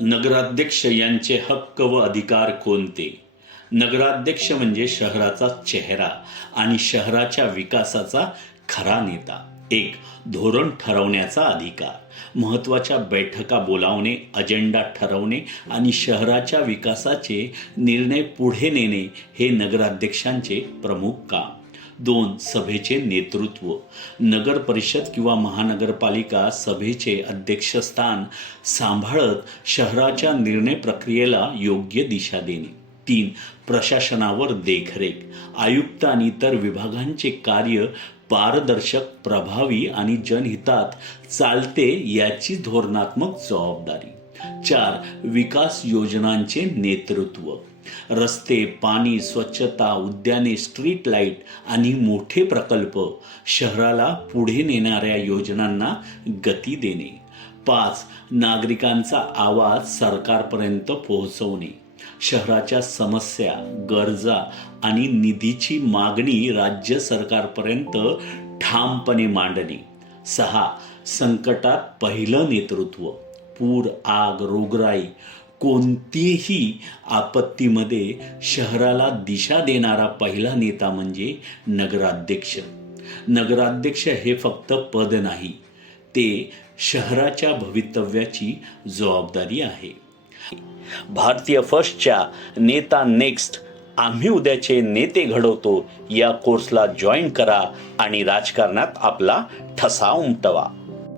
नगराध्यक्ष यांचे हक्क व अधिकार कोणते? नगराध्यक्ष म्हणजे शहराचा चेहरा आणि शहराच्या विकासाचा खरा नेता. 1. धोरण ठरवण्याचा अधिकार. महत्त्वाच्या बैठका बोलावणे, अजेंडा ठरवणे आणि शहराच्या विकासाचे निर्णय पुढे नेणे हे नगराध्यक्षांचे प्रमुख काम. 2. सभेचे नेतृत्व. नगर परिषद किंवा महानगरपालिका सभेचे अध्यक्षस्थान सांभाळत शहराच्या निर्णय प्रक्रियेला योग्य दिशा देणे. 3. प्रशासनावर देखरेख. आयुक्त आणि इतर विभागांचे कार्य पारदर्शक, प्रभावी आणि जनहितात चालते याची धोरणात्मक जबाबदारी. 4. विकास योजनांचे नेतृत्व. रस्ते, पाणी, स्वच्छता, उद्याने, स्ट्रीट लाईट आणि मोठे प्रकल्प शहराला पुढे नेणाऱ्या योजनांना गती देणे. 5. नागरिकांचा आवाज सरकारपर्यंत पोहोचवणे. शहराच्या समस्या, गरजा आणि निधीची मागणी राज्य सरकारपर्यंत ठामपणे मांडणे. 6. संकटात पहिलं नेतृत्व. पूर, आग, रोगराई कोणतीही आपत्तीमध्ये शहराला दिशा देणारा पहिला नेता म्हणजे नगराध्यक्ष. नगराध्यक्ष हे फक्त पद नाही, ते शहराच्या भवितव्याची जबाबदारी आहे. भारतीय फर्स्टच्या नेता नेक्स्ट, आम्ही उद्याचे नेते घडवतो या कोर्सला जॉईन करा आणि राजकारणात आपला ठसा उमटवा.